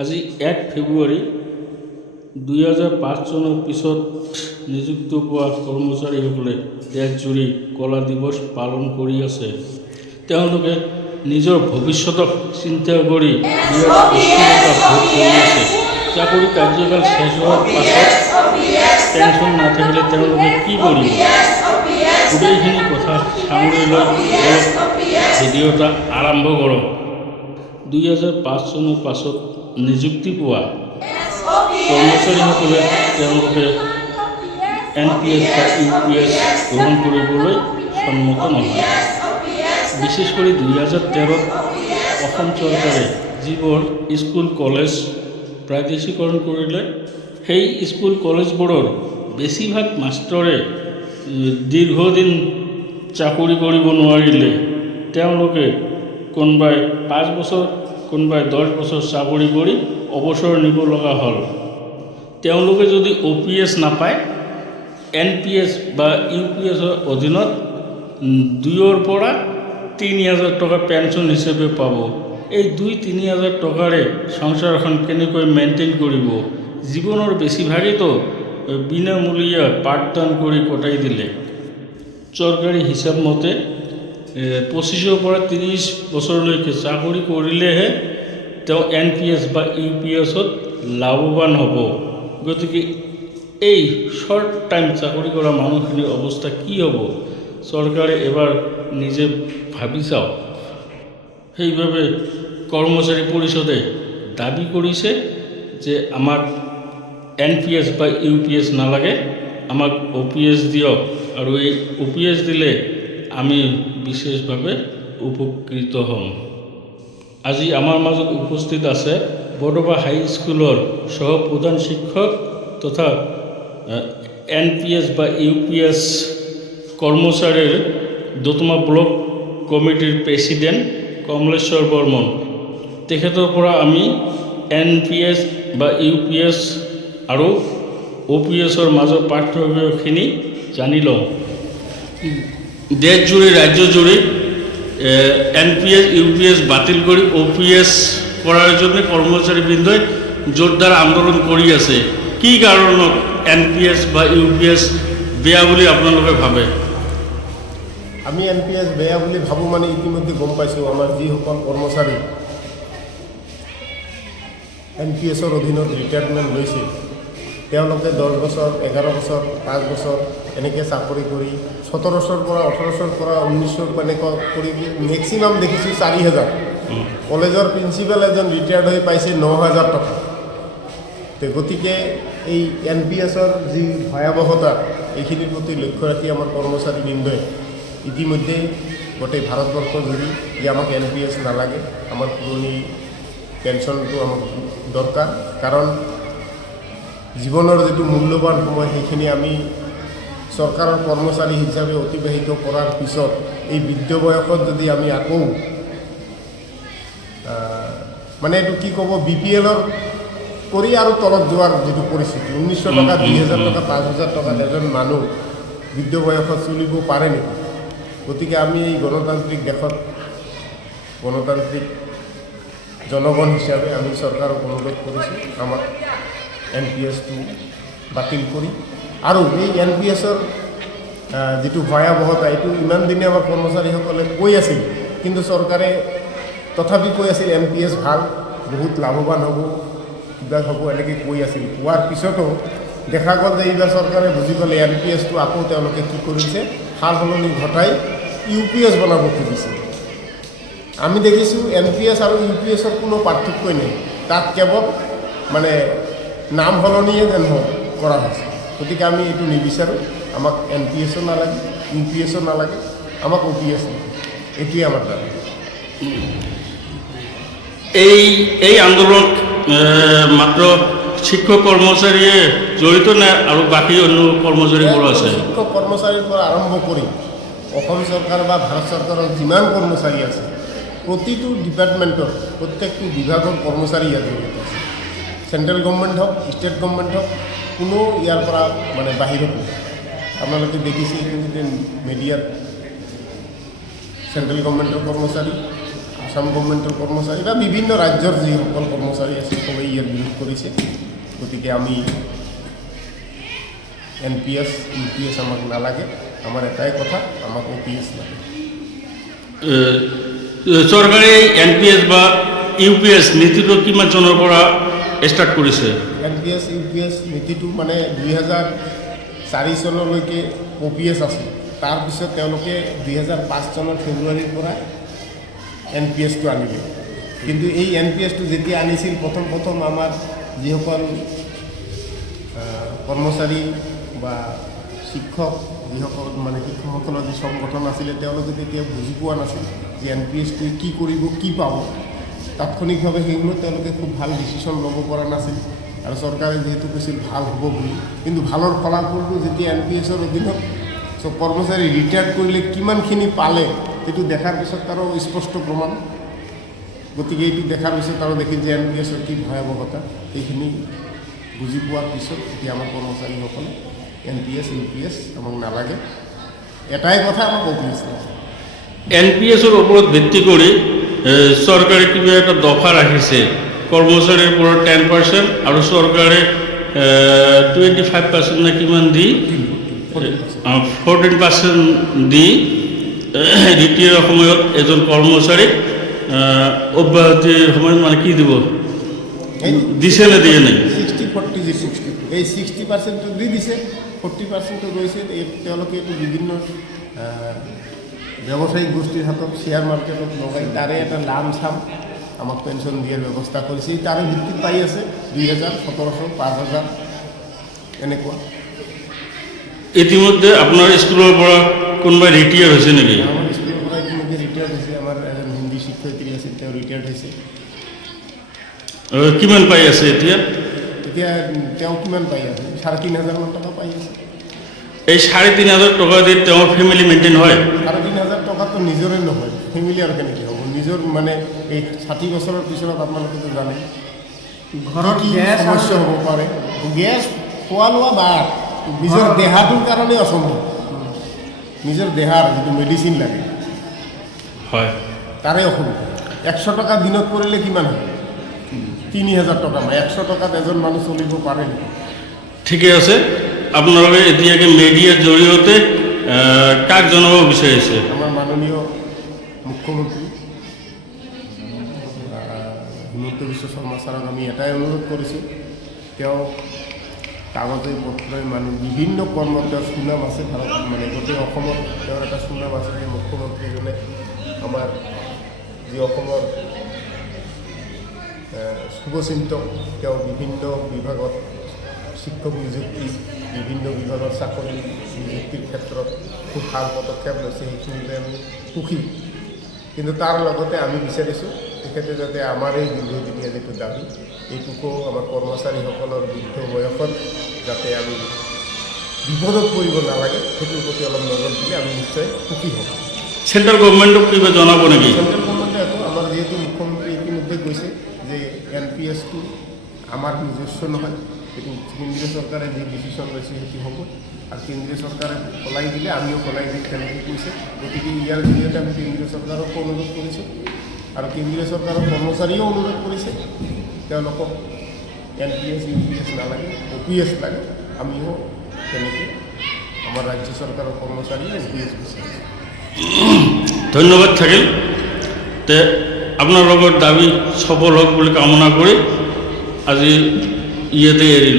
আজি ১ ফেব্ৰুৱাৰী ২০০৫ চনৰ পিছত নিযুক্ত পোৱা কৰ্মচাৰীসকলে দেশজুৰি কলা দিৱস পালন কৰি আছে। তেওঁলোকে নিজৰ ভৱিষ্যতক চিন্তা কৰি বিৰাট অস্থিৰতা ভোগ কৰি আছে। চাকৰি কাৰ্যকাল শেষ হোৱাৰ পাছত পেঞ্চন নাথাকিলে তেওঁলোকে কি কৰিব? গোটেইখিনি কথা সামৰি লৈ ভিডিঅ'টা আৰম্ভ কৰক। ২০০৫ চনৰ পাছত নিযুক্তি পোৱা কৰ্মচাৰীসকলে তেওঁলোকে NPS বা UPS গ্ৰহণ কৰিবলৈ সন্মত নহয়। বিশেষ কৰি ২০১৩ত অসম চৰকাৰে যিবোৰ স্কুল কলেজ প্ৰাদেশিকৰণ কৰিলে, সেই স্কুল কলেজবোৰৰ বেছিভাগ মাষ্টৰে দীৰ্ঘদিন চাকৰি কৰিব নোৱাৰিলে। তেওঁলোকে কোনোবাই ৫ বছৰ, কোনোবাই ১০ বছৰ চাকৰি কৰি অৱসৰ নিব লগা হ'ল। তেওঁলোকে যদি OPS নাপায়, NPS বা UPSৰ অধীনত ২ৰ পৰা ৩,০০০ টকা পেঞ্চন হিচাপে পাব। এই ২-৩,০০০ টকাৰে সংসাৰখন কেনেকৈ মেইনটেইন কৰিব? জীৱনৰ বেছিভাগেতো বিনামূলীয়া পাঠদান কৰি কটাই দিলে। চৰকাৰী হিচাপ মতে ২৫ৰ পৰা ৩০ বছৰলৈকে চাকৰি কৰিলেহে তেওঁ NPS বা UPSত লাভৱান হ'ব। গতিকে এই শ্বৰ্ট টাইম চাকৰি কৰা মানুহখিনিৰ অৱস্থা কি হ'ব? চৰকাৰে এবাৰ নিজে ভাবি চাওক। সেইবাবে কৰ্মচাৰী পৰিষদে দাবী কৰিছে যে আমাক NPS বা UPS নালাগে, আমাক OPS দিয়ক, আৰু এই OPS দিলে আমি বিশেষভাৱে উপকৃত হ'ম। আজি আমাৰ মাজত উপস্থিত আছে বৰদোৱা হাইস্কুলৰ সহপ্ৰধান শিক্ষক তথা NPS বা UPS কৰ্মচাৰীৰ দতমা ব্লক কমিটিৰ প্ৰেছিডেণ্ট কমলেশ্বৰ বৰ্মন। তেখেতৰ পৰা আমি NPS বা UPS আৰু OPSৰ মাজৰ পাৰ্থক্যখিনি জানি লওঁ। দেশজুৰি ৰাজ্যজুৰি NPS UPS বাতিল কৰি OPS কৰাৰ জন্য কৰ্মচাৰীবৃন্দই জোৰদাৰ আন্দোলন কৰি আছে। কি কাৰণত NPS বা UPS বেয়া বুলি আপোনালোকে ভাবে? আমি NPS বেয়া বুলি ভাবোঁ মানে ইতিমধ্যে গম পাইছোঁ। আমাৰ যিসকল কৰ্মচাৰী NPSৰ অধীনত ৰিটায়াৰমেণ্ট লৈছে, তেওঁলোকে 10 বছৰ, 11 বছৰ, 5 বছৰ এনেকৈ চাকৰি কৰি 17ৰ পৰা 18ৰ পৰা 19ৰ এনেকুৱা কৰি মেক্সিমাম দেখিছোঁ 4,000। কলেজৰ প্ৰিন্সিপাল এজন ৰিটায়াৰ্ড হৈ পাইছে 9,000 টকা। গতিকে এই NPSৰ যি ভয়াৱহতা, এইখিনিৰ প্ৰতি লক্ষ্য ৰাখি আমাৰ কৰ্মচাৰীবৃন্দই ইতিমধ্যে গোটেই ভাৰতবৰ্ষ জুৰি যে আমাক NPS নালাগে, আমাৰ পুৰণি পেঞ্চনটো আমাক দৰকাৰ। কাৰণ জীৱনৰ যিটো মূল্যৱান সময়, সেইখিনি আমি চৰকাৰৰ কৰ্মচাৰী হিচাপে অতিবাহিত কৰাৰ পিছত এই বৃদ্ধ বয়সত যদি আমি আকৌ মানে এইটো কি ক'ব, BPLৰ কৰি আৰু তলত যোৱাৰ যিটো পৰিস্থিতি, ১৯০০ টকা, ২,০০০ টকা, ৫,০০০ টকাত এজন মানুহ বৃদ্ধ বয়সত চলিব পাৰে নেকি? গতিকে আমি এই গণতান্ত্ৰিক দেশত গণতান্ত্ৰিক জনগণ হিচাপে আমি চৰকাৰক অনুৰোধ কৰিছোঁ আমাক NPSটো বাতিল কৰি, আৰু এই NPSৰ যিটো ভয়াৱহতা, এইটো ইমান দিনে আমাৰ কৰ্মচাৰীসকলে কৈ আছিল, কিন্তু চৰকাৰে তথাপি কৈ আছিল NPS ভাল, বহুত লাভৱান হ'ব, কিবা হ'ব, এনেকৈ কৈ আছিল। কোৱাৰ পিছতো দেখা গ'ল যে এইবাৰ চৰকাৰে বুজি পালে NPSটো আকৌ তেওঁলোকে কি কৰিছে, সাল সলনি ঘটাই UPS বনাব খুজিছে। আমি দেখিছোঁ NPS আৰু UPSৰ কোনো পাৰ্থক্যই নাই, তাত কেৱল মানে নাম সলনিয়ে যেন কৰা হৈছে। গতিকে আমি এইটো নিবিচাৰোঁ। আমাক NPSও নালাগে, UPSও নালাগে, আমাক OPS লাগে। এইটোৱে আমাৰ দাবী। এই আন্দোলন মাত্ৰ শিক্ষক কৰ্মচাৰীয়ে জড়িত নে আৰু বাকী অন্য কৰ্মচাৰীবোৰ আছে? শিক্ষক কৰ্মচাৰীৰ পৰা আৰম্ভ কৰি অসম চৰকাৰ বা ভাৰত চৰকাৰৰ যিমান কৰ্মচাৰী আছে, প্ৰতিটো ডিপাৰ্টমেণ্টৰ প্ৰত্যেকটো বিভাগৰ কৰ্মচাৰী ইয়াত জড়িত আছে। চেণ্ট্ৰেল গভৰ্ণমেণ্ট হওক, ষ্টেট গভৰ্ণমেণ্ট হওক, কোনো ইয়াৰ পৰা মানে বাহিৰত নহয়। আপোনালোকে দেখিছে ইতিমধ্যে মিডিয়াত চেণ্ট্ৰেল গভৰ্ণমেণ্টৰ কৰ্মচাৰী, আসাম গভৰ্ণমেণ্টৰ কৰ্মচাৰী বা বিভিন্ন ৰাজ্যৰ যিসকল কৰ্মচাৰী আছে সবেই ইয়াৰ বিৰোধ কৰিছে। গতিকে আমি NPS UPS আমাক নালাগে, আমাৰ এটাই কথা, আমাক OPS লাগে। চৰকাৰে NPS বা UPS নীতিটো কিমান চনৰ পৰা ষ্টাৰ্ট কৰিছে? NPS UPS নীতিটো মানে 2004 চনলৈকে OPS আছিল। তাৰপিছত তেওঁলোকে 2005 চনৰ ফেব্ৰুৱাৰীৰ পৰা NPSটো আনিলে। কিন্তু এই NPSটো যেতিয়া আনিছিল প্ৰথম আমাৰ যিসকল কৰ্মচাৰী বা শিক্ষক যিসকল মানে শিক্ষকসকলৰ যি সংগঠন আছিলে তেওঁলোকে তেতিয়া বুজি পোৱা নাছিল যে NPSটো কি কৰিব, কি পাব। তাৎক্ষণিকভাৱে সেইগুলো তেওঁলোকে খুব ভাল ডিচিশ্যন ল'ব পৰা নাছিল আৰু চৰকাৰে যিহেতু কৈছিল ভাল হ'ব বুলি, কিন্তু ভালৰ ফলাফলটো যেতিয়া NPSৰ অধীনত চব কৰ্মচাৰী ৰিটায়াৰ্ড কৰিলে কিমানখিনি পালে সেইটো দেখাৰ পিছত তাৰো স্পষ্ট প্ৰমাণ। গতিকে এইটো দেখাৰ পিছত আৰু দেখিল যে NPSৰ কি ভয়াৱহতা, সেইখিনি বুজি পোৱাৰ পিছত এতিয়া আমাৰ কৰ্মচাৰীসকলে NPS UPS আমাক নালাগে, এটাই কথা আমাক OPS লাগে। NPSৰ ওপৰত ভিত্তি কৰি চৰকাৰে কিবা এটা দফা ৰাখিছে, কৰ্মচাৰীৰ পৰা 10% আৰু চৰকাৰে 25% নে কিমান দি 14% দি ৰিটায়াৰৰ সময়ত এজন কৰ্মচাৰীক অব্যাহতিৰ সময়ত মানে কি দিব, দিছে নে দিয়ে নাই? 60-40 যিটো এই 60%টো দি দিছে, 40%টো গৈছে। তেওঁলোকে এইটো বিভিন্ন ব্যৱসায়িক গোষ্ঠীৰ হাতত শ্বেয়াৰ মাৰ্কেটত লগাই তাৰে এটা লাম চাম আমাক পেঞ্চন দিয়াৰ ব্যৱস্থা কৰিছে। তাৰে ভিত্তিত পাই আছে 2000, 1700, 5000 এনেকুৱা। ইতিমধ্যে আপোনাৰ স্কুলৰ পৰা কোনোবাই ৰিটায়াৰ হৈছে নেকি? আমাৰ স্কুলৰ পৰা ইতিমধ্যে ৰিটায়াৰ্ড হৈছে। আমাৰ এজন হিন্দী শিক্ষয়িত্ৰী আছিল, তেওঁ ৰিটায়াৰ্ড হৈছে। কিমান পাই আছে এতিয়া? এতিয়া তেওঁ কিমান পাই আছে? 3500 মান টকা পাই আছে। এই 3500 টকা দি তেওঁৰ ফেমিলি মেইনটেইন হয়? 3500 টকাটো নিজৰে নহয়, ফেমিলি আৰু কেনেকৈ হ'ব? নিজৰ মানে এই 60 বছৰৰ পিছত আপোনালোকেতো জানে ঘৰত কি সমস্যা হ'ব পাৰে। গেছ, খোৱা লোৱা বাদ, নিজৰ দেহাটোৰ কাৰণে অসম্ভৱ। নিজৰ দেহাৰ যিটো মেডিচিন লাগে হয়, তাৰে অসুবিধা। 100 টকা দিনত কৰিলে কিমান হয়? 3000 টকা। 100 টকাত এজন মানুহ চলিব পাৰে নেকি? ঠিকে আছে। আপোনালোকে এতিয়াকে মিডিয়াৰ জৰিয়তে কাক জনাব বিচাৰিছে? আমাৰ মাননীয় মুখ্যমন্ত্ৰী হিমন্ত বিশ্ব শৰ্মা ছাৰক আমি এটাই অনুৰোধ কৰিছোঁ, তেওঁ কাগজে পত্ৰই মানুহ বিভিন্ন কৰ্মত তেওঁৰ সুনাম আছে। ভাৰত মানে গোটেই অসমত তেওঁৰ এটা সুনাম আছে যে মুখ্যমন্ত্ৰীজনে আমাৰ যি অসমৰ শুভচিন্তক, তেওঁ বিভিন্ন বিভাগত শিক্ষক নিযুক্তি, বিভিন্ন বিভাগৰ চাকৰি নিযুক্তিৰ ক্ষেত্ৰত খুব ভাল পদক্ষেপ লৈছে। সেইখিনিলৈ আমি সুখী। কিন্তু তাৰ লগতে আমি বিচাৰিছোঁ তেখেতে যাতে আমাৰ এই দীৰ্ঘদিনীয়া যিটো দাবী, এইটোকো আমাৰ কৰ্মচাৰীসকলৰ বৃদ্ধ বয়সত যাতে আমি বিপদত পৰিব নালাগে, সেইটোৰ প্ৰতি অলপ নজৰ দিলে আমি নিশ্চয় সুখী হ'ম। চেণ্ট্ৰেল গভৰ্ণমেণ্টক কিবা জনাব নেকি? চেণ্ট্ৰেল গভৰ্ণমেণ্টে আমাৰ যিহেতু মুখ্যমন্ত্ৰী ইতিমধ্যে কৈছে যে NPSটো আমাৰ নিজস্ব নহয়, সেইটো কেন্দ্ৰীয় চৰকাৰে যি ডিচিশ্যন লৈছে সেইটো হ'ব, আৰু কেন্দ্ৰীয় চৰকাৰে সলাই দিলে আমিও সলাই দিম তেনেকৈ কৈছে। গতিকে ইয়াৰ জৰিয়তে আমি কেন্দ্ৰীয় চৰকাৰকো অনুৰোধ কৰিছোঁ আৰু কেন্দ্ৰীয় চৰকাৰৰ কৰ্মচাৰীয়েও অনুৰোধ কৰিছে তেওঁলোকক NPS UPS নালাগে, OPS লাগে। আমিও তেনেকৈ আমাৰ ৰাজ্য চৰকাৰৰ কৰ্মচাৰীয়ে OPS বিচাৰিছোঁ। ধন্যবাদ থাকিল। তে আপোনালোকৰ দাবী সফল হওক বুলি কামনা কৰি আজি ইয়াতে এৰিলোঁ।